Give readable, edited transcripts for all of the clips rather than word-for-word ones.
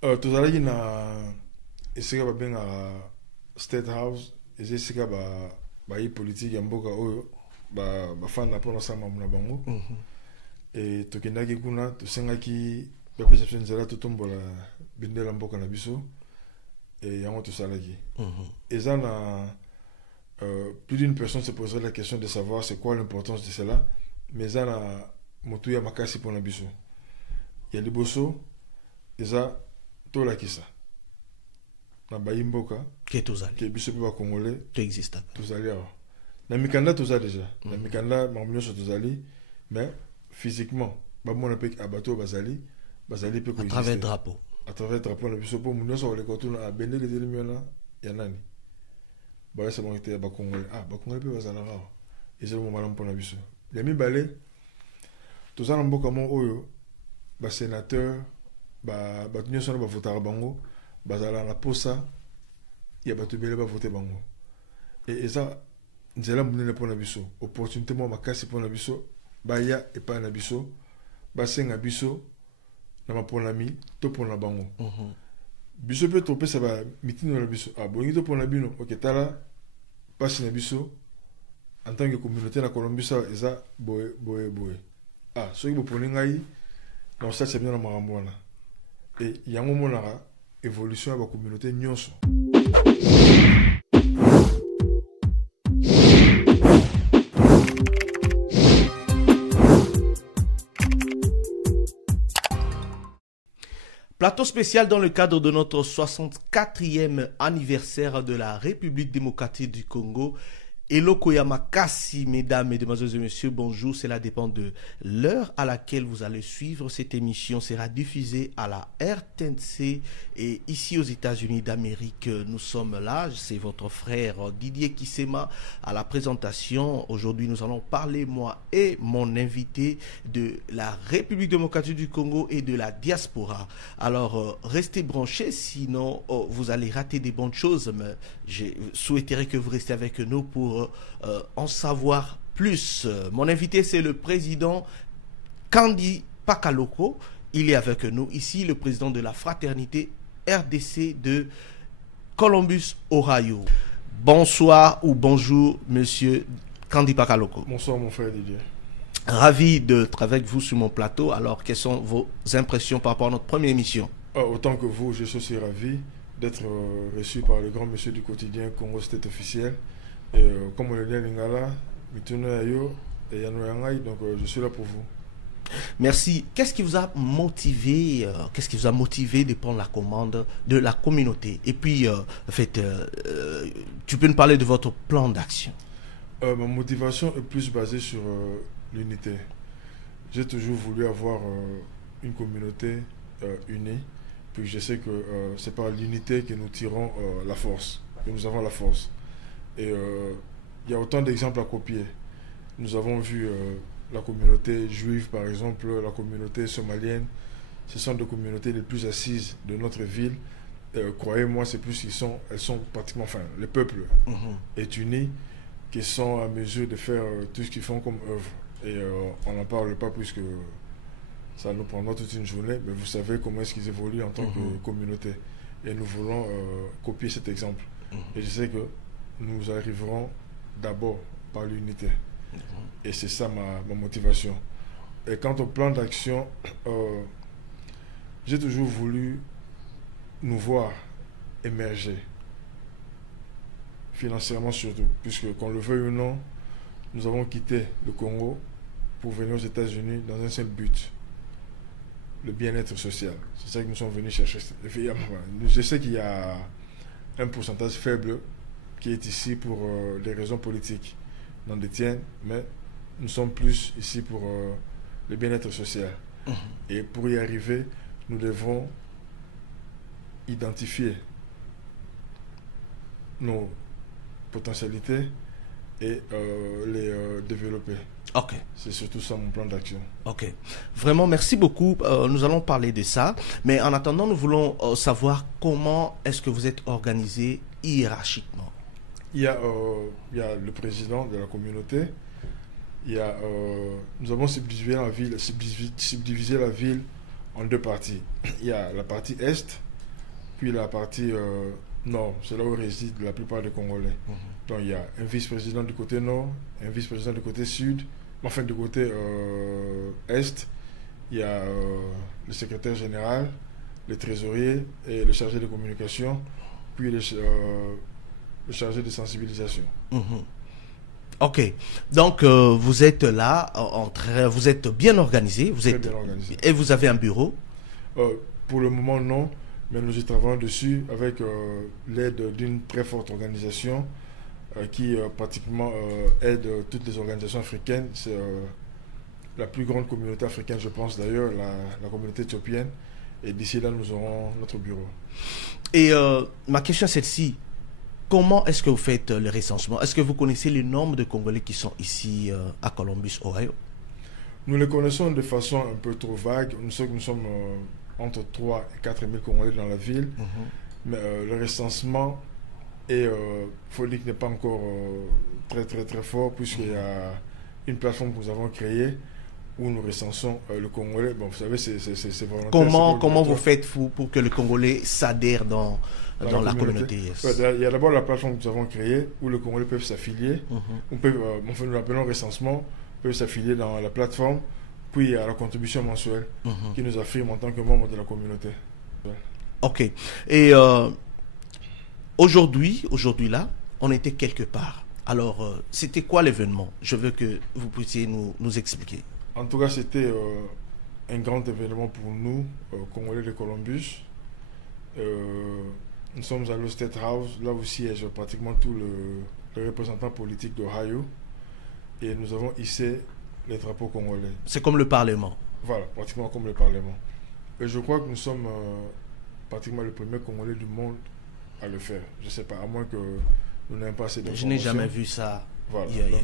tozalaki na esika babenga State House eza esika bayi politique ya mboka oyo bafanda mpona osala mamu na bango. E tokendaki kuna tosengaki bapesa biso nzela totombola bendela mboka na biso et yango tosalaki. Eza na plus d'une personne se poserait la question de savoir c'est quoi l'importance de cela, mais eza na motu ya makasi mpona biso ya liboso eza tolakisa na bayi mboka ke tozali ke biso mpe bakongole toexista tozali awa na mikanda toza déjà na mikanda makambo nyonso tozali, mais physiquement bamona mpe abato bazali mpe à travers drapeau na biso mpo mundu nyonso koleka otuna abendele etelemi wana ya nani bayesa bango te ya bakongole bakongole mpe bazalaka awa ezali mo malamu mpona biso. Ya mibale toza na mboka mo oyo basénateur bato nyonso wana bavotaka bango bazala na posa ya bato ebele bavote bango, e eza nzela monene mpona biso, opportunité mwa makasi mpona biso baya epai na biso basenga biso na maponami topona bango. Biso mpe topesa bamitino na biso bolingi topona bino oke tala pasi na biso en tant que communauté na Colombie sa eza boye soki boponi ngai na osatisa bino na makambo wana e yango monaka évolution ya bacommunauté nyonso. Plateau spécial dans le cadre de notre 64e anniversaire de la République démocratique du Congo. Eloko Yamakasi, mesdames, mesdemoiselles et messieurs, bonjour. Cela dépend de l'heure à laquelle vous allez suivre. Cette émission sera diffusée à la RTNC et ici aux États-Unis d'Amérique. Nous sommes là. C'est votre frère Didier Kisema à la présentation. Aujourd'hui, nous allons parler, moi et mon invité, de la République démocratique du Congo et de la diaspora. Alors, restez branchés, sinon vous allez rater des bonnes choses. Mais je souhaiterais que vous restiez avec nous pour en savoir plus. Mon invité, c'est le président Kandi Pakaloko. Il est avec nous ici, le président de la fraternité RDC de Columbus, Ohio. Bonsoir ou bonjour, monsieur Kandi Pakaloko. Bonsoir, mon frère Didier. Ravi d'être avec vous sur mon plateau. Alors, quelles sont vos impressions par rapport à notre première émission? Autant que vous, je suis aussi ravi d'être reçu par le grand monsieur du quotidien Congo State officiel. Et comme on le dit à Lingala, donc je suis là pour vous. Merci. Qu'est-ce qui vous a motivé de prendre la commande de la communauté? Et puis, en fait, tu peux nous parler de votre plan d'action? Ma motivation est plus basée sur l'unité. J'ai toujours voulu avoir une communauté unie. Puis je sais que c'est par l'unité que nous tirons la force, que nous avons la force. Et il y a autant d'exemples à copier. Nous avons vu la communauté juive, par exemple, la communauté somalienne. Ce sont des communautés les plus assises de notre ville. Croyez-moi, c'est plus elles sont pratiquement, enfin, le peuple est uni, qui sont à mesure de faire tout ce qu'ils font comme œuvre. Et on n'en parle pas puisque ça nous prendra toute une journée, mais vous savez comment est-ce qu'ils évoluent en tant que communauté. Et nous voulons copier cet exemple. Et je sais que nous arriverons d'abord par l'unité. Et c'est ça ma motivation. Et quant au plan d'action, j'ai toujours voulu nous voir émerger. Financièrement surtout. Puisque qu'on le veuille ou non, nous avons quitté le Congo pour venir aux États-Unis dans un seul but. Le bien-être social. C'est ça que nous sommes venus chercher. Je sais qu'il y a un pourcentage faible qui est ici pour des raisons politiques, n'en détiennent, mais nous sommes plus ici pour le bien-être social. Et pour y arriver, nous devons identifier nos potentialités et les développer. Ok. C'est surtout ça mon plan d'action. Ok. Vraiment, merci beaucoup. Nous allons parler de ça. Mais en attendant, nous voulons savoir comment est-ce que vous êtes organisé hiérarchiquement. Il y a le président de la communauté. Nous avons subdivisé la ville en deux parties. Il y a la partie est Puis la partie nord, c'est là où résident la plupart des Congolais. Donc il y a un vice-président du côté nord, un vice-président du côté sud, enfin du côté est, il y a le secrétaire général, le trésorier et le chargé de communication, puis le chargé de sensibilisation. Ok, donc vous êtes là, vous êtes bien organisé, Bien organisé. Et vous avez un bureau? Pour le moment, non, mais nous y travaillons dessus avec l'aide d'une très forte organisation qui pratiquement aide toutes les organisations africaines. C'est la plus grande communauté africaine, je pense d'ailleurs, la communauté éthiopienne. Et d'ici là, nous aurons notre bureau. Et ma question est celle-ci. Comment est-ce que vous faites le recensement? Est-ce que vous connaissez le nombre de Congolais qui sont ici à Columbus, Ohio? Nous les connaissons de façon un peu trop vague. Nous sommes entre 3 et 4 000 Congolais dans la ville. Mais le recensement faut dire qu'il n'est pas encore très fort, puisqu'il y a une plateforme que nous avons créée où nous recensons le Congolais. Bon, vous savez, c'est volontaire. Comment vous faites pour que le Congolais s'adhère dans la communauté? Yes. Il y a d'abord la plateforme que nous avons créée où les Congolais peuvent s'affilier. Nous l'appelons recensement, peuvent s'affilier dans la plateforme. Puis il y a la contribution mensuelle qui nous affirme en tant que membre de la communauté. Ok. Et aujourd'hui là, on était quelque part. Alors, c'était quoi l'événement? Je veux que vous puissiez nous expliquer. En tout cas, c'était un grand événement pour nous, Congolais de Columbus. Nous sommes à l'O State House, là où siègent pratiquement tous les représentants politiques d'Ohio. Et nous avons hissé les drapeaux congolais. C'est comme le Parlement. Voilà, pratiquement comme le Parlement. Et je crois que nous sommes pratiquement les premiers Congolais du monde à le faire. Je ne sais pas, à moins que nous n'ayons pas assez d'informations. Je n'ai jamais vu ça. Voilà, donc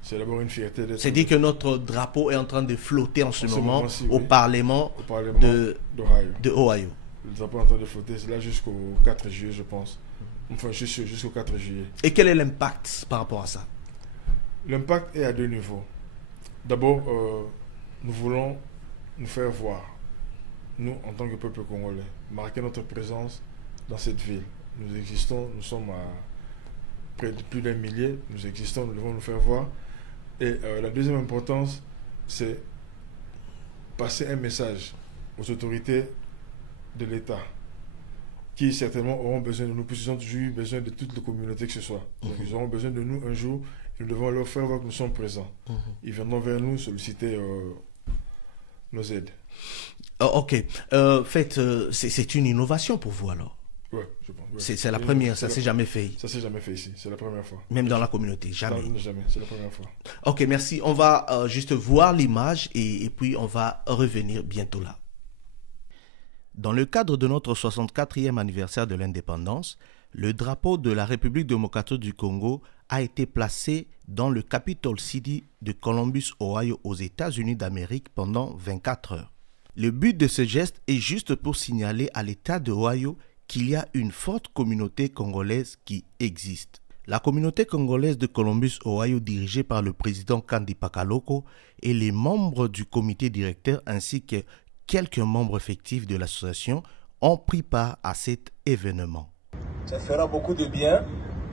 c'est d'abord une fierté d'être... C'est dire que notre drapeau est en train de flotter en ce moment au Parlement de Ohio. Le drapeau est en train de flotter, c'est là jusqu'au 4 juillet, je pense. Enfin, jusqu'au 4 juillet. Et quel est l'impact par rapport à ça? L'impact est à deux niveaux. D'abord, nous voulons nous faire voir, nous, en tant que peuple congolais, marquer notre présence dans cette ville. Nous existons, nous sommes à près de plus d'1 millier, nous existons, nous devons nous faire voir. Et la deuxième importance, c'est passer un message aux autorités de l'État, qui certainement auront besoin de nous, puisqu'ils ont toujours eu besoin de toutes les communautés que ce soit. Donc, ils auront besoin de nous un jour, et nous devons leur faire voir que nous sommes présents. Ils viendront vers nous solliciter nos aides. Ok. C'est une innovation pour vous alors? Oui, je pense. Ouais. C'est la première, ça ne s'est jamais fait. Ça ne s'est jamais fait ici, c'est la première fois. Même dans la communauté, jamais. Non, jamais, c'est la première fois. Ok, merci. On va juste voir l'image et puis on va revenir bientôt là. Dans le cadre de notre 64e anniversaire de l'indépendance, le drapeau de la République démocratique du Congo a été placé dans le Capitol City de Columbus, Ohio, aux États-Unis d'Amérique pendant 24 heures. Le but de ce geste est juste pour signaler à l'État de Ohio qu'il y a une forte communauté congolaise qui existe. La communauté congolaise de Columbus, Ohio, dirigée par le président Kandi Pakaloko et les membres du comité directeur ainsi que quelques membres effectifs de l'association ont pris part à cet événement. Ça fera beaucoup de bien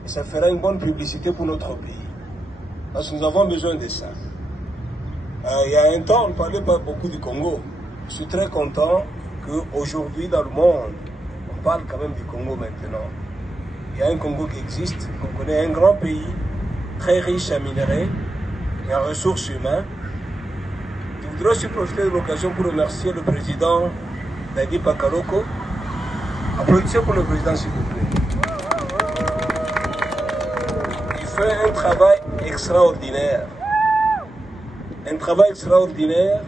et ça fera une bonne publicité pour notre pays. Parce que nous avons besoin de ça. Il y a un temps, on ne parlait pas beaucoup du Congo. Je suis très content qu'aujourd'hui dans le monde, on parle quand même du Congo maintenant. Il y a un Congo qui existe, on connaît un grand pays, très riche en minerais et en ressources humaines. Je voudrais aussi profiter de l'occasion pour remercier le président Kandi Pakaloko. Applaudissez pour le président, s'il vous plaît. Il fait un travail extraordinaire. Un travail extraordinaire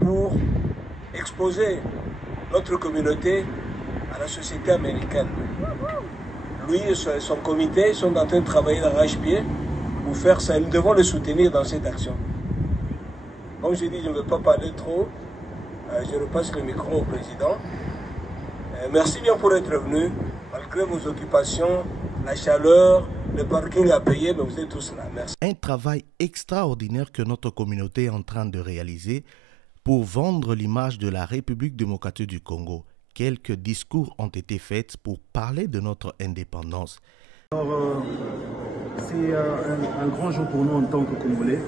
pour exposer notre communauté à la société américaine. Lui et son comité sont en train de travailler d'arrache-pied pour faire ça. Nous devons le soutenir dans cette action. Comme je dis, je ne veux pas parler trop. Je repasse le micro au président. Merci bien pour être venu, malgré vos occupations, la chaleur, le parking à payer, mais vous êtes tous là. Merci. Un travail extraordinaire que notre communauté est en train de réaliser pour vendre l'image de la République démocratique du Congo, quelques discours ont été faits pour parler de notre indépendance. Alors, c'est un grand jour pour nous en tant que Congolais,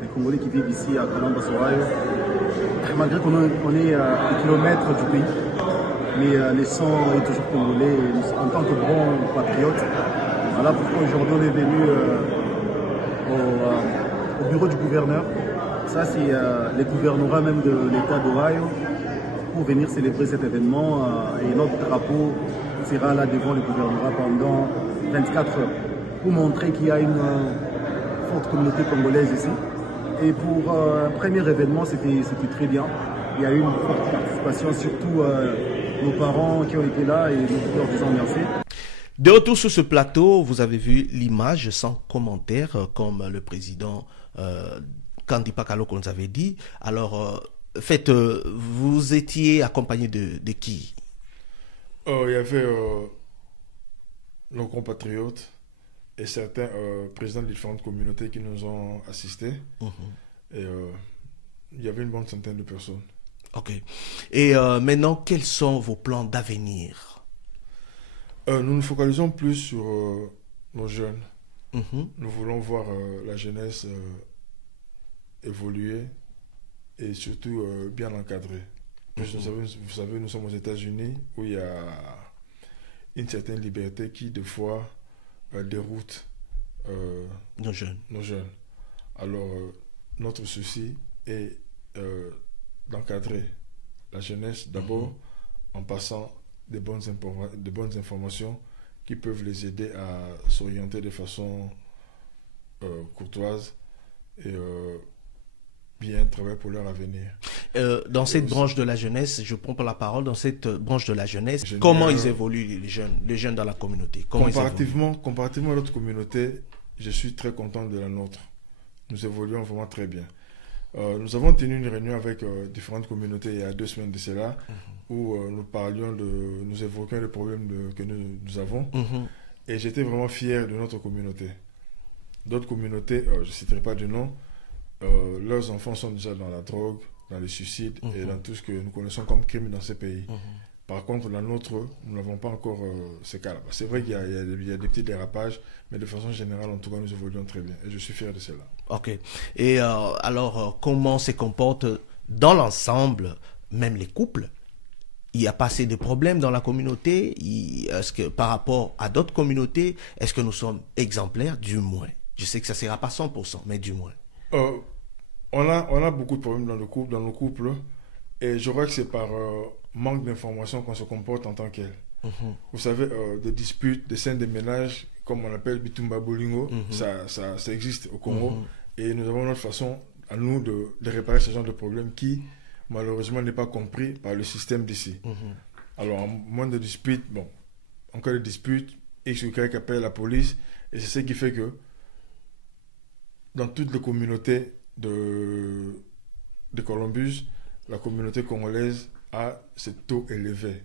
les Congolais qui vivent ici à Colombo-Sorayo. Malgré qu'on est à des kilomètres du pays, mais le sang est toujours congolais en tant que bons patriotes. Voilà pourquoi aujourd'hui on est venu au bureau du gouverneur. Ça, c'est le gouvernorat même de l'État d'Ohio pour venir célébrer cet événement. Et notre drapeau sera là devant le gouvernorat pendant 24 heures pour montrer qu'il y a une forte communauté congolaise ici. Et pour un premier événement, c'était très bien. Il y a eu une forte participation, surtout nos parents qui ont été là et nous leur disons merci. De retour sur ce plateau, vous avez vu l'image sans commentaire, comme le président Kandipa Kaloko nous avait dit. Alors, vous étiez accompagné de qui? Il y avait nos compatriotes et certains présidents de différentes communautés qui nous ont assistés. Et il y avait une bonne centaine de personnes. Ok. Et maintenant, quels sont vos plans d'avenir? Nous nous focalisons plus sur nos jeunes. Nous voulons voir la jeunesse évoluer et surtout bien encadrer. Vous savez, nous sommes aux États-Unis où il y a une certaine liberté qui, des fois, déroute nos jeunes. Alors, notre souci est d'encadrer la jeunesse d'abord en passant de bonnes informations qui peuvent les aider à s'orienter de façon courtoise et bien travailler pour leur avenir. Dans cette branche de la jeunesse, je prends la parole, dans cette branche de la jeunesse, comment ils évoluent les jeunes dans la communauté? Comparativement à notre communauté, je suis très content de la nôtre. Nous évoluons vraiment très bien. Nous avons tenu une réunion avec différentes communautés il y a 2 semaines de cela, où nous évoquions les problèmes que nous avons. Et j'étais vraiment fier de notre communauté. D'autres communautés, je ne citerai pas de nom, leurs enfants sont déjà dans la drogue, dans le suicide et dans tout ce que nous connaissons comme crime dans ces pays. Par contre, la nôtre, nous n'avons pas encore ces cas-là. C'est vrai qu'il y a des petits dérapages, mais de façon générale, en tout cas, nous évoluons très bien. Et je suis fier de cela. Ok. Et alors, comment se comportent dans l'ensemble, même les couples? Il n'y a pas assez de problèmes dans la communauté? Est-ce que par rapport à d'autres communautés, est-ce que nous sommes exemplaires? Du moins. Je sais que ça ne sera pas 100%, mais du moins. On a beaucoup de problèmes dans nos couples. Et je crois que c'est par manque d'informations qu'on se comporte en tant qu'elle. Vous savez, des disputes, des scènes de ménage, comme on appelle Bitumba Bolingo, ça existe au Congo. Et nous avons notre façon à nous de réparer ce genre de problème qui, malheureusement, n'est pas compris par le système d'ici. Alors, en moins de disputes, en cas de dispute, X ou Y appelle la police. Et c'est ce qui fait que dans toutes les communautés de Columbus, la communauté congolaise a ce taux élevé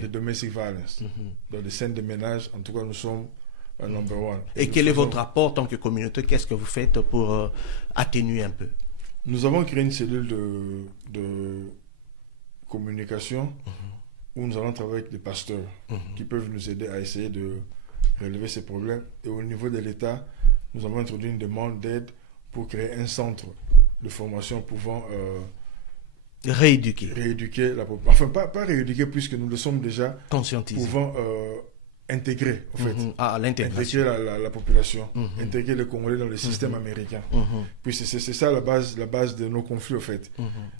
de domestic violence. Dans les scènes de ménage, en tout cas, nous sommes number one. Et quel est votre rapport en tant que communauté? Qu'est-ce que vous faites pour atténuer un peu? Nous avons créé une cellule de communication où nous allons travailler avec des pasteurs qui peuvent nous aider à essayer de relever ces problèmes. Et au niveau de l'État, nous avons introduit une demande d'aide pour créer un centre de formation pouvant rééduquer la population. Enfin, pas rééduquer, puisque nous le sommes déjà. Conscientiser. Pouvant intégrer, en fait. L'intégration. Intégrer la population. Intégrer les Congolais dans le système américain. Puis c'est ça la base de nos conflits, en fait.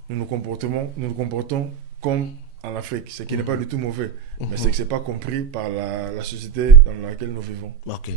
Nous nous comportons comme en Afrique, ce qui n'est pas du tout mauvais, mais c'est que ce n'est pas compris par la société dans laquelle nous vivons. Ok.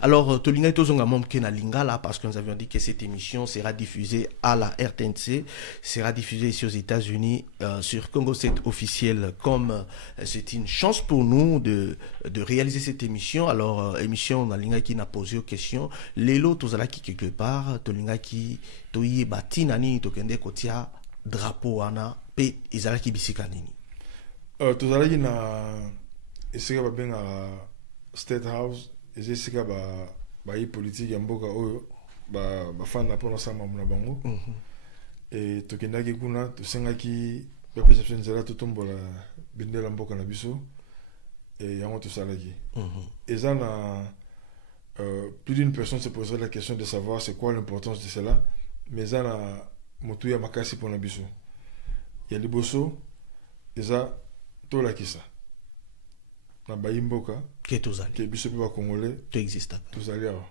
Alors, Tolinga Tozonga Momkena Lingala, parce que nous avions dit que cette émission sera diffusée à la RTNC, sera diffusée ici aux États-Unis sur Congo 7 officiel, comme c'est une chance pour nous de réaliser cette émission. Alors, émission, Nalinga qui n'a posé aux questions. Lélo Tozala qui quelque part, Tolinga qui Toye Batinani, Tokende Kotia, drapeau Ana, Pe Izala qui Bisikanini. Tozalaki na esika babenga State House esika ba politique ya mboka oyo bafanda mpona osala na bango e tokendaki kuna tosengaki bapesa biso nzela totombola bendela mboka na biso et yango to salaki. Et ça plus d'une personne se poserait la question de savoir c'est quoi l'importance de cela, mais ça na motuya makasi pour na biso. Il y a liboso et ça to la kisa. Na bayimboka que tozali que biso pe ba congolais to existe. Tozali awa.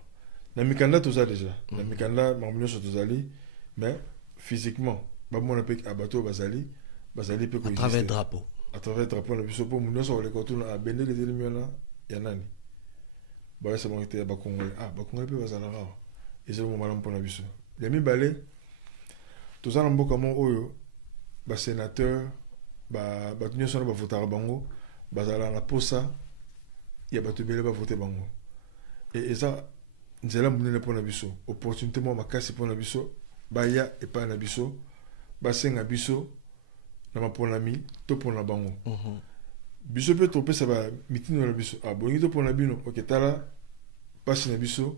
Na mikanda toza déjà. Na mikanda mamnyo so tozali mais physiquement ba mona pe abato bazali pe ko à travers drapeau. À travers drapeau na biso po munyo so le kotuna abende les éliminats ya nani. Ba c'est bon était ba congolais. Ba congolais pe bazala awa. Et c'est le moment pour na biso. Les mibale toza na mboka mo oyo ba sénateur ba tunyo so na ba votara bango bazala na posa ya bato bele ba voter bango. Et ça nzela munene pour na biso opportunité mo makasi pour na biso baya et pas na biso basenga biso na maponami to pour na bango. Biso peut tropper ça va mitino na biso bongi to pour na bino OK tala passe na biso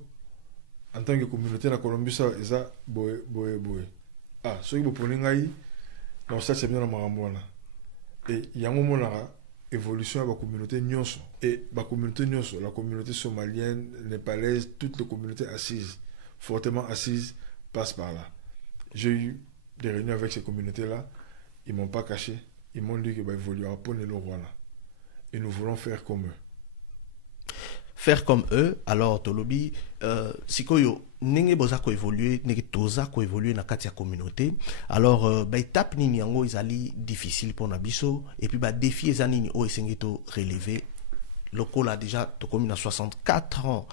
en tant que communauté na Colombie ça eza boye soki bo poni ngai na ça c'est bien na marambona et yango monara évolution de la communauté nyonso et la communauté nyonso, la communauté somalienne, népalaise, toutes les communautés assises, fortement assises, passent par là. J'ai eu des réunions avec ces communautés-là, ils m'ont pas caché, ils m'ont dit que bah évoluer à Pone le roi là. Et nous voulons faire comme eux. Faire comme eux, alors Tolobi, si koyo nenge boza ko évoluer, nenge toza ko évoluer na kati ya communauté, alors ba étape nini yango ezali difficile pour na biso et puis ba défi ezani ni o esengeto relever. Loko là déjà to komi na 64 ans,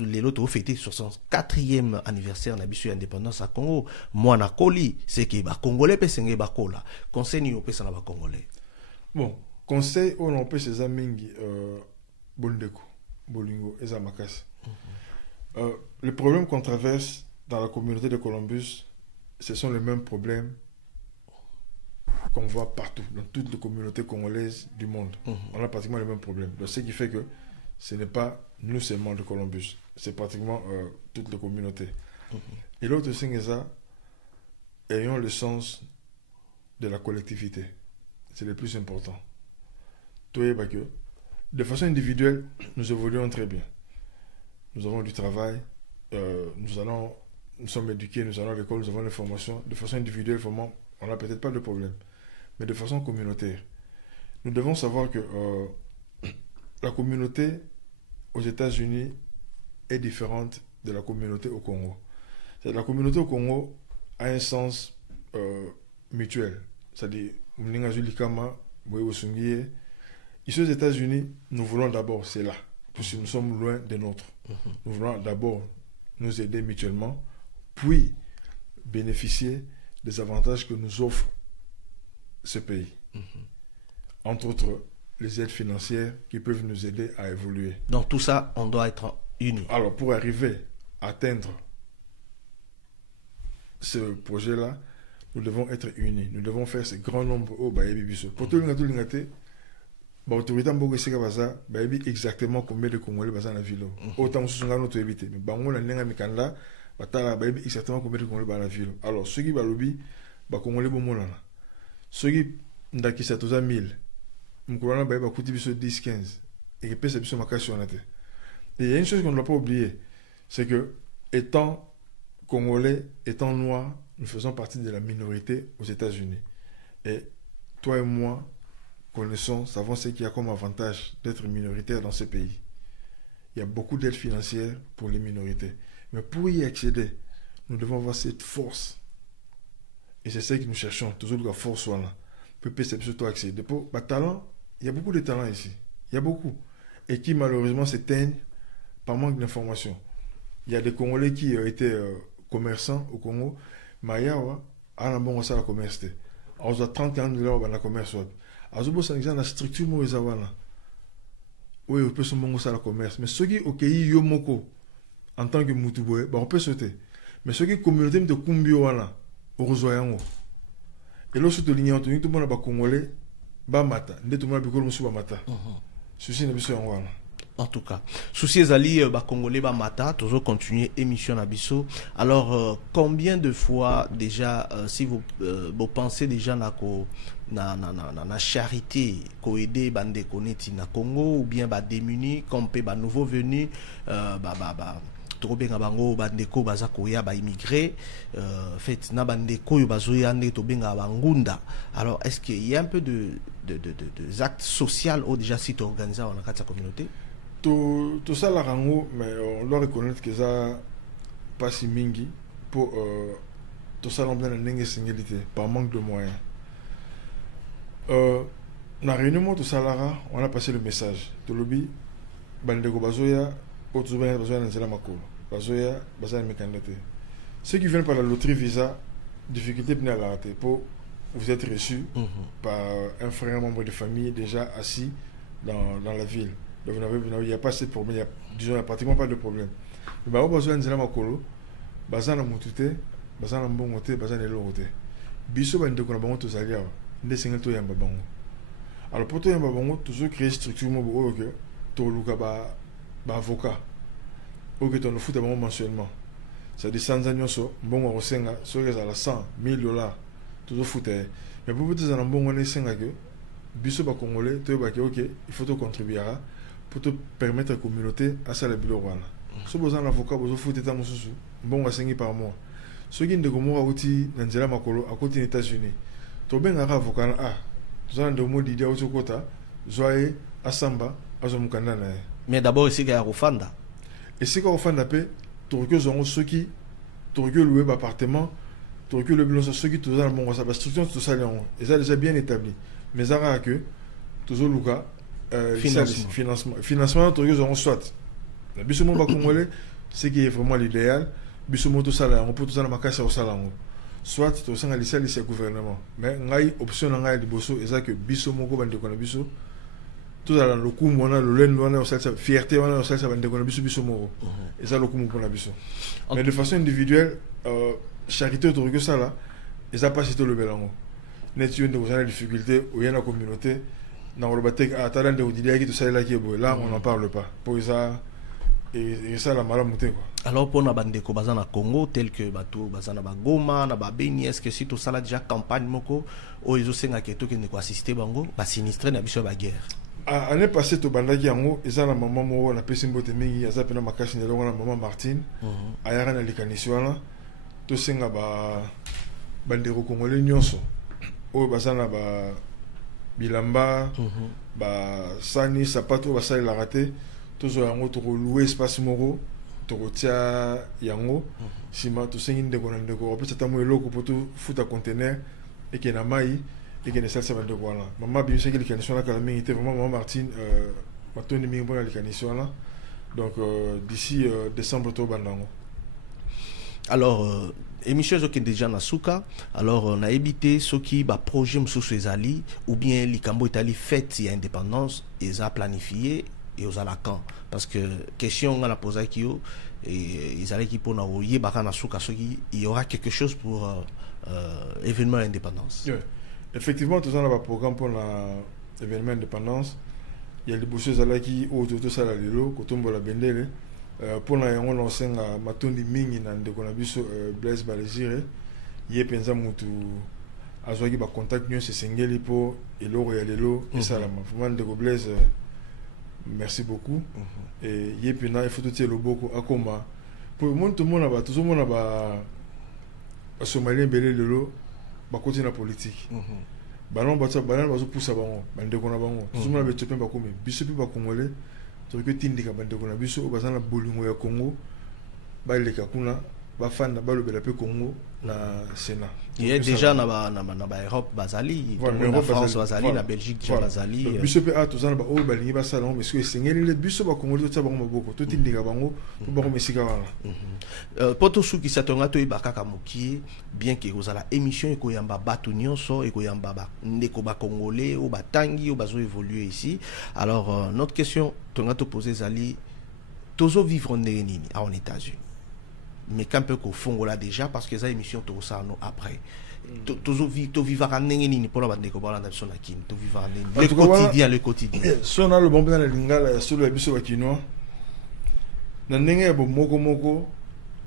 les loto fêté 64e anniversaire na biso ya indépendance à Congo. Moi na koli, c'est que ba congolais pe senge ba kola. Conseil ni opesa na ba congolais. Bon, conseil on empêche ces amis bondeko. Bolingo et Zamakas. Les problèmes qu'on traverse dans la communauté de Columbus, ce sont les mêmes problèmes qu'on voit partout, dans toutes les communautés congolaises du monde. On a pratiquement les mêmes problèmes. Donc, ce qui fait que ce n'est pas nous seulement de Columbus, c'est pratiquement toutes les communautés. Et l'autre thing est ça, ayons le sens de la collectivité. C'est le plus important. De façon individuelle, nous évoluons très bien. Nous avons du travail, nous sommes éduqués, nous allons à l'école, nous avons des formations. De façon individuelle, vraiment, on n'a peut-être pas de problème. Mais de façon communautaire, nous devons savoir que la communauté aux États-Unis est différente de la communauté au Congo. La communauté au Congo a un sens mutuel. C'est-à-dire, ici aux États-Unis, nous voulons d'abord cela, parce que nous sommes loin des nôtres. Nous voulons d'abord nous aider mutuellement, puis bénéficier des avantages que nous offre ce pays. Entre autres, les aides financières qui peuvent nous aider à évoluer. Dans tout ça, on doit être unis. Alors, pour arriver à atteindre ce projet-là, nous devons être unis. Nous devons faire ce grand nombre au Bayebi Biso. Pour tout le monde, l'autorité mboka sika baza bayebi exactement combien de Congolais baza na ville. Autant que nous to éviter. Mais bango na nenga mikanda batala bayebi exactement combien de Congolais baza na ville. Alors ceux qui balobi ba Congolais bomona. Ceux qui ndakisa toza 1000. Mkolana bayebi bakuti biso 10 15 et pesa biso makasi on a. Et il y a une chose qu'on ne doit pas oublier, c'est que étant Congolais, étant noirs, nous faisons partie de la minorité aux États-Unis. Et toi et moi connaissons, savons ce qu'il y a comme avantage d'être minoritaire dans ce pays. Il y a beaucoup d'aides financières pour les minorités. Mais pour y accéder, nous devons avoir cette force. Et c'est ça que nous cherchons, toujours la force soit là. Pour surtout accéder. Pour talent, il y a beaucoup de talents ici. Il y a beaucoup. Et qui malheureusement s'éteignent par manque d'information. Il y a des Congolais qui ont été commerçants au Congo. Mayawa, à la bonne salle commerce. On a 30 ans de l'heure dans le commerce. Azobo c'est exemple la structure mo ezawala. Oui, on peut se monter à la commerce, mais ceux qui OK yomoko en tant que mutuboé, on peut sauter. Mais ceux qui communauté de kumbio wala, orozoyango. Et lorsque tu lignes tout le monde ba congolais, ba mata, ndé tout le monde bikolo musu ba mata. Ceci ne biso yango wala. En tout cas, souci ezali Congolais mata, toujours continuer émission Nabiso. Alors combien de fois déjà si vous pensez déjà na charité ko aider bande koneti na Congo ou bien démunis comme pe nouveau venu tobenga bango bandeko baza koya immigré fait na bandeko yo bazoya nde tobenga bangunda. Alors est-ce qu'il y a un peu de actes sociaux ou déjà si tu organises dans la communauté? Tout ça, la rango, mais on doit reconnaître que ça pas si mingi pour tout ça, on a une singulité par manque de moyens. Dans la réunion, tout ça, on a passé le message. Tout le lobby, bandeko bazoya, autour bazoya n'zela makolo, bazoya, bazoya mécanité. Ceux qui viennent par la loterie visa, difficulté à la rater pour vous être reçu par un frère membre de famille déjà assis dans la ville. Donc il n'y a pas de problème, disons, il n'y a pratiquement pas de problème. Mais si vous avez un makolo, vous avez un moutouté, vous avez un bon côté, vous avez un l'autre. Biso vous avez un bon côté, vous avez un bon côté. Alors pour tout un toujours créer structure, vous avez un avocat. Vous avez un foot mensuellement. C'est-à-dire 100 ans, vous avez un 100, $1000, toujours foot. Mais pour vous avez un bon côté, biso ba Congolais, ok, il faut contribuer pour te permettre à la communauté à ça la bilo wana. Si vous avez un avocat, vous avez un mosusu, bon à 5 par mois. Ceux qui ne gomo outi nanzela makolo à côté des États-Unis. To ben un avocat tu as un mot d'idée au kota, zoé asamba azomukanda na. Mais d'abord ici qu'il y a Rofanda. Et c'est quand Rofanda paix, tu recueilles ceux qui tu recueilles louer appartement, tu recueilles le bilan ceux qui te donnent bon ça structure tout ça et ça déjà bien établi. Mais ça a que toujours Luka financement toujours on soit la bisomo ba congolais c'est qui est vraiment l'idéal bisomo tout ça là on peut tout ça na makasa au salango soit to sanga lisali c'est gouvernement mais ngai option ngai liboso eza que bisomo ko bande ko na biso tout ça le coup mona le len wana au fierté wana au salsa bande ko na bisomo et ça le coup pour na biso mais de façon individuelle charité autour que ça là et ça pas cité le belango net une de difficulté où il y a la communauté dans le bateau à talent de Odilia qui tout ça là qui est beau là on n'en parle pas pour ça et ça la malamouté quoi. Alors pour na bandeko bazana Congo tel que bato bazana Goma na Beni, est-ce que si tout ça là déjà campagne moko o izo senga keto qui ne ko assister bango ba sinistré na biso ba guerre année passée to bandaki yango eza na maman mo na pesi mbote mingi aza pena makashi na longa na maman Martine ayara na likanisi wana to senga ba bandeko congolais nyonso oyo bazana ba bilamba ba sani sapato basali la raté tozo yango to louer espace moko to tia yango sima to sengi ndeko na ndeko opesa tamo eloko poto futa conteneur et que na mai et que ne salsa bande ko wana mama bi seki likanisi wana kala mingi était vraiment maman Martine matoni mingi bona likanisi wana donc d'ici décembre to bandango. Alors émission qui déjà na suka alors on a évité ce qui va projet sous ezali ou bien likambo Italie fête il y a indépendance ils a planifié et aux alakan parce que question on a posé qui et ils allaient qui pour na oyer baka na suka ce qui il y aura quelque chose pour événement indépendance. Yeah. Effectivement tout ça on a un programme pour l'événement indépendance il y a des bosses là qui autour de ça la lelo kotombo la bendele pour na yango lancenga matondi mingi na ndeko na biso Blaise Balésiré ye penza mutu azwaki ba contact nyonso sengeli po eloko ya lelo esalama vraiment ndeko Blaise merci beaucoup et ye pena il faut tout le boko akoma pour tout le monde ba tout le monde ba Somalien belé lelo ba côté na politique balon bazo poussa bango bandeko na bango tout le monde ba topé ba komi biso pe ba congolais to que tindika bandeko na biso bazana bolingo ya Congo baleka kuna bafanda balobela pe Congo na Sénat. Il y a déjà na Europe bazali, na France bazali, na Belgique déjà bazali. Biso pe a tozana ba o balingi ba salon mais que sengeli le biso ba Congo to bango maboko to tindika bango pour bango mesika wana. Poto su ki satonga to ibaka kamuki bien que ozala émission eko yamba batu nyonso eko yamba ba ndeko ba congolais ou batangi ou bazo évoluer ici. Alors notre question tonga to poser zali tozo vivre en États-Unis. Mais quand peu qu'au fond là déjà parce que ça émission tout ça nous après to vivre en nini pour la bande ko bala na sona kin to vivre en le quotidien so na le bon dans la lingala sur le biso bakinois na ndenge bo moko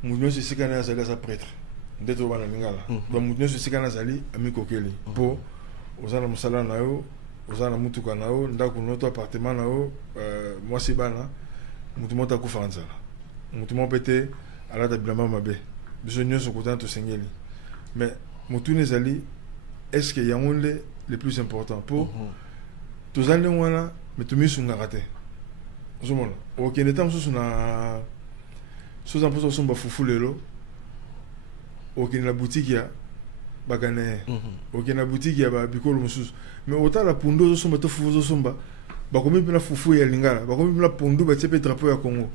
munyo sikana azali sa prêtre ndeto bana lingala ba munyo sikana azali amikokeli po ozana musala na yo ozana mutuka na yo ndako noto appartement na yo mwasi bana mutu mota ku franzala mutu mo pete ala da bilama mabe biso nyonso kotana to sengeli mais mutu nezali est-ce que yangonle le plus important pour tozali wana mais to misunga kate ozomona okende tam susu na soza mposo somba fufu lelo okende la boutique ya bakane okende la boutique ya ba bikolo mususu mais otala pundo zo somba to fufu zo somba bakomi pena fufu ya lingala bakomi pena pundo ba tsepe drapeau ya Congo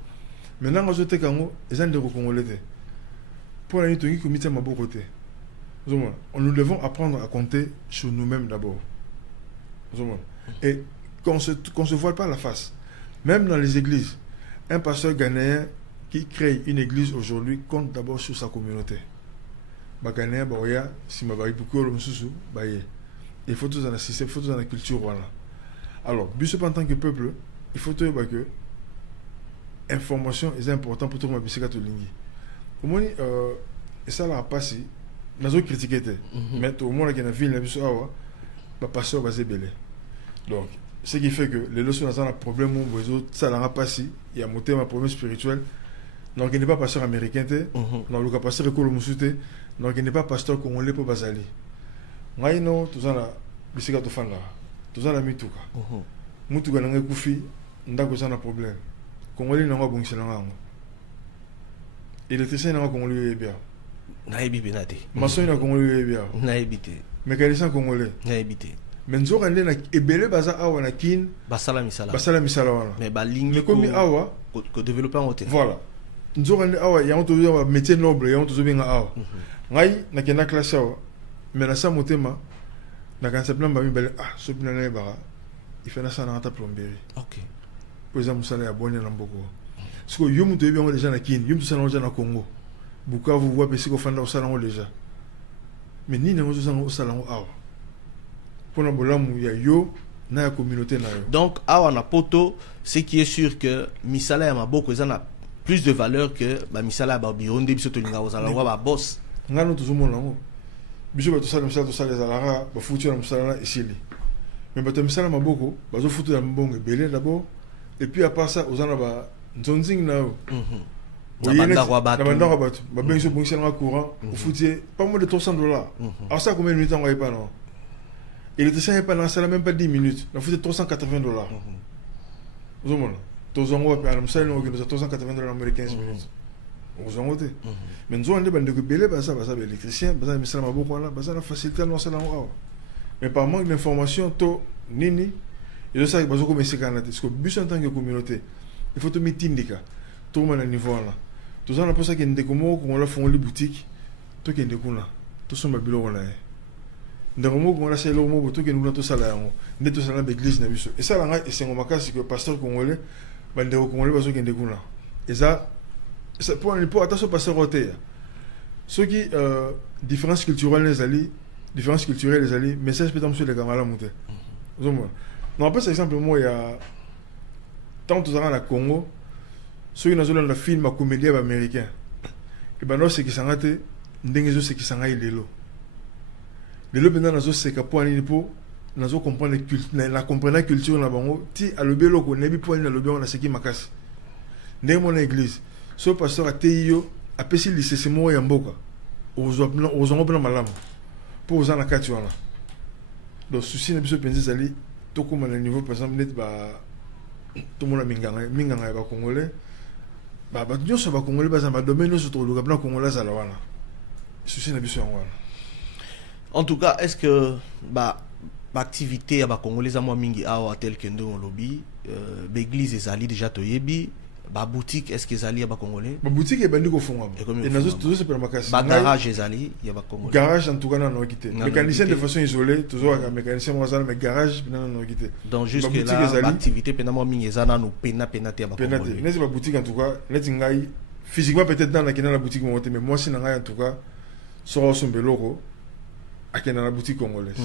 maintenant nga zo tekango ezande ko congolais te pour la nitongi komite maboko te ozomona nous devons apprendre à compter sur nous-mêmes d'abord ozomona et qu'on se voile pas la face. Même dans les églises, un pasteur ghanéen qui crée une église aujourd'hui compte d'abord sur sa communauté. Ghanéen, si ma baï beaucoup le mususu, il faut tous en assister, il faut tous en la culture voilà. Alors, en tant que peuple, il faut que information est important pour tout le monde bisika to lingi. Au moins et ça là passé, nazo critiquer mais au moins la ville na biso awa, ba pasteur basé belé. Donc ce qui fait que les leçons dans un problème où les autres ça n'a pas passé, il y a monté un problème spirituel. Donc il n'est pas pasteur américain, donc le pasteur école musute, donc il n'est pas pasteur congolais pour Bazali. Ngai no tout ça là, bisika to fanga, tout ça là mituka. Mutuka nanga kufi, ndako ça na problème. Congolais nanga bongisa nanga. Électricien nanga congolais bien. Na ebibe na te. Maçon nanga congolais bien. Na ebite. Mécanicien congolais. Na ebite. Mais nous avons ebele baza awa na kin basala misala wana mais ba ligne ko mi awa ko développer en hôtel voilà nous avons awa ya on to ba métier noble ya on to benga awa ngai na kena classe awa mais na sa motema na kan seplan ba mi bele so bina na ba il fait na ça na ta plomberie OK pour exemple ça ya bonne na mboko parce que yum to bien déjà na kin yum to ça na Congo Bukavu voit pesi ko fanda ça na déjà mais ni na zo ça na salon awa. La communauté. Donc, à Poto, ce qui est sûr que Misala a beaucoup plus de valeur que Misala a Bironde, Bisotolinga, aux Alawa, boss. Nous avons tout le monde. Bisous, tout ça, les Alara, foutu dans Msala ici. Mais Misala a beaucoup, bazo foutu dans Mbong et Belé d'abord, et puis à part ça, aux Alaba, Nzonzing now. Nabandawabatu, Babenso Bongsiana courant, au foutier, pas moins de $300. Alors ça, combien de minutes on va y pas non? Il était pas dans la salle même pas 10 minutes. Il a fait $380. Vous avez tous en haut, à salle nous $380 américains 15 minutes. Vous en avez. Mais nous avons des bandes de belé, ça électricien, ça mais ça m'a beaucoup là, ça la facilité dans salle en haut. Mais par manque d'information, to nini, et ça bazo comme c'est canadien. Parce que bus en tant que communauté, il faut te mettre indica. Tout le monde à niveau là. Tous en a pour ça qu'il y a des comos, qu'on la font les boutiques, tout qui est des couna, tout son babilo là. Ndoromo ko ngala selo mo boto ke nuna to sala yango ndeto sala be église na biso et ça là et c'est makasi que pasteur congolais bande congolais bazo kende kuna et ça pour attention pasteur roté ceux qui différences culturelles les alliés message peut-être monsieur les camarades monter non pas par exemple moi il y a tant de ans à Congo ceux qui nous ont le film à comédien américain et ben non c'est qui s'engate ndengezo c'est qui s'engate lelo. Les lobes dans nazo c'est qu'apo ani po nazo comprendre la comprendre la culture na bango ti a lobe loko nebi po ani na lobe on a seki makasi ndé mon église so pasteur a teyo a pesi lycée mo ya mboka ozongo bla malamu pour ozana kati wana donc souci na biso penzi zali to comme na niveau par exemple net ba to mona minganga ba congolais ba nyoso ba congolais ba za ba domaine so to loka bla congolais za la wana souci na biso wana. En tout cas, est-ce que l'activité à Congolais à moi mingi awa tel que nous lobby, l'église est allée déjà toyebi, boutique est-ce qu'ils allient à Congolais? Boutique est banni au fond. Et nous tous c'est pour ma casse. Garage est allé, il y a Congolais. Garage en tout cas non quitté. Mécanicien de façon isolée, toujours un mécanicien moi mais garage non quitté. Donc jusque là l'activité pendant moi mingi zana nous pena te à Congolais. N'est-ce pas boutique en tout cas, n'est-ce ngai physiquement peut-être dans la boutique mais moi si ngai en tout cas sera son beloko. à la boutique congolaise.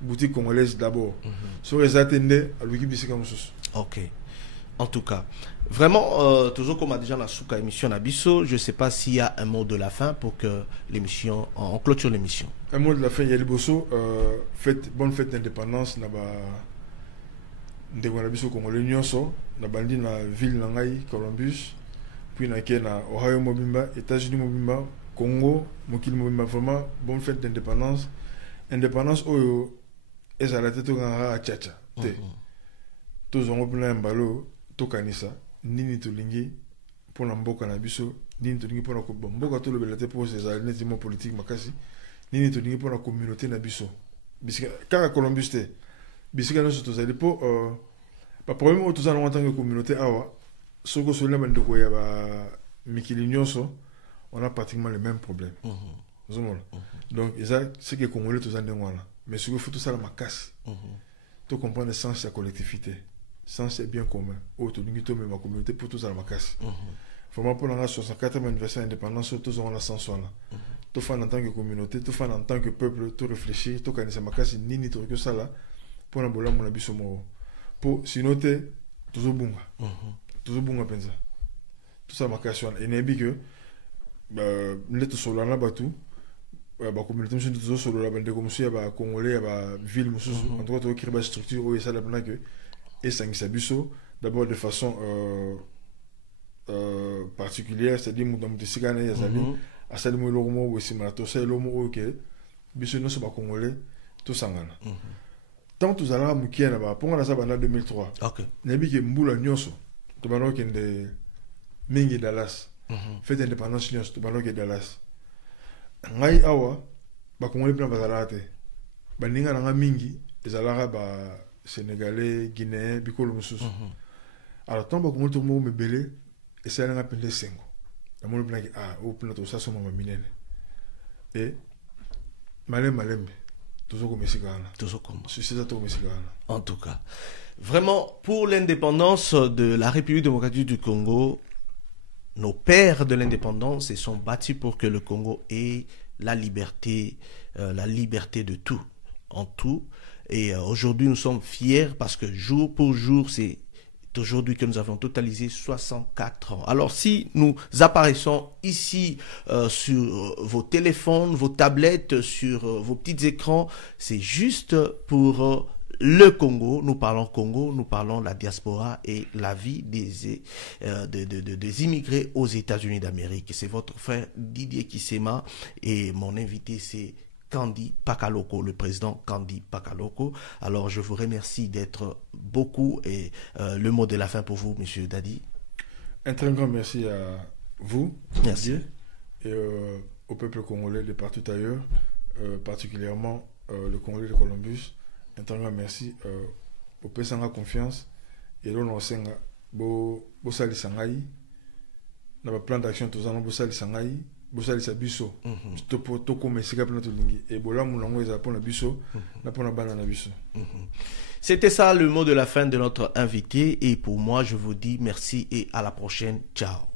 Boutique congolaise d'abord. Sur les attendés, à lui qui Ok. En tout cas, vraiment, toujours comme a déjà la souka émission Nabiso, je ne sais pas s'il y a un mot de la fin pour que l'émission, on clôture l'émission. Un mot de la fin, il y a le bosso, bonne fête d'indépendance, de Nabiso Congolais, Nyonso, na bandi na ville Nangai, Columbus, puis na Ohio Mobimba, États-Unis Mobimba, Congo, Mokil Mobimba, vraiment, bonne fête d'indépendance. Indépendance, oyo, et à la tête, on a tchatcha. Tous on a un ballot. Tokanisa nini tolingi pour la mboka na biso nini tolingi pour la mboka to le belate pour ces alliés politique makasi nini tolingi pour la communauté na biso bisika ka Columbus te bisika no to zali po ba problème o to za en tant que communauté awa soko so la bande ko ya ba mikili nyonso on a pratiquement le même problème donc c'est que congolais to za ndengwana mais ce que faut tout ça la makasi to comprendre le sens de la collectivité. Sens c'est bien commun. Autre l'unité mais ma communauté pour tous à la macasse. Vraiment pour la 64e anniversaire d'indépendance, tous on la sens là. Tout fan en tant que communauté, tout fan en tant que peuple, tout réfléchir, tout connaître macasse ni ni tout que ça là pour la bola mon abisso mo. Pour sinon te toujours bunga penza. Tout ça macasse et nebi que l'être solo là batu ba communauté monsieur toujours solo là bande comme si ba congolais ba ville mususu en tout cas to créer ba structure ou ça là que et Sangisabiso, d'abord de façon particulière, c'est-à-dire que dans le Tigana, il y a à Salimo Lomo, ou Simato, c'est l'homme ok, Biso ne sont pas congolais, tout sangana. Tant que nous allons à Moukia, pour la Sabana 2003, Nabi qui Mboula Nyoso, tu vas voir qu'il y a des Mingi Dallas, fête d'indépendance Nyos, tu vas voir qu'il y a Dallas. Ngai Awa, Congolais plein Bazalate, Baninga Nanga Mingi, les Alara, Sénégalais, Guinéens, Bikolo Moussous. Alors, tant que tout le monde me belé, et c'est un appel de Sengo. La monde blanc, au plan de ça, c'est mon minène. Et, malem, toujours comme Messigana. Toujours comme. C'est ça, tout Messigana. En tout cas, vraiment, pour l'indépendance de la République démocratique du Congo, nos pères de l'indépendance se sont battus pour que le Congo ait la liberté de tout, en tout. Et aujourd'hui, nous sommes fiers parce que jour pour jour, c'est aujourd'hui que nous avons totalisé 64 ans. Alors, si nous apparaissons ici sur vos téléphones, vos tablettes, sur vos petits écrans, c'est juste pour le Congo. Nous parlons la diaspora et la vie des immigrés aux États-Unis d'Amérique. C'est votre frère Didier Kisema et mon invité, c'est Kandi Pakaloko, le président Kandi Pakaloko. Alors, je vous remercie d'être beaucoup et le mot de la fin pour vous, monsieur Dadi. Un très grand merci à vous. Merci. Et au peuple congolais de partout ailleurs, particulièrement le Congolais de Columbus. Un très grand merci au Pesanga Confiance et l'on ensenga Bo Sali Sangai. Dans le plan d'action, tous en Bo Sali Sangai. Bosalisa biso to comme sika pena to lingi et bola mulango eza pona biso na pona bana na biso. C'était ça le mot de la fin de notre invité et pour moi je vous dis merci et à la prochaine. Ciao.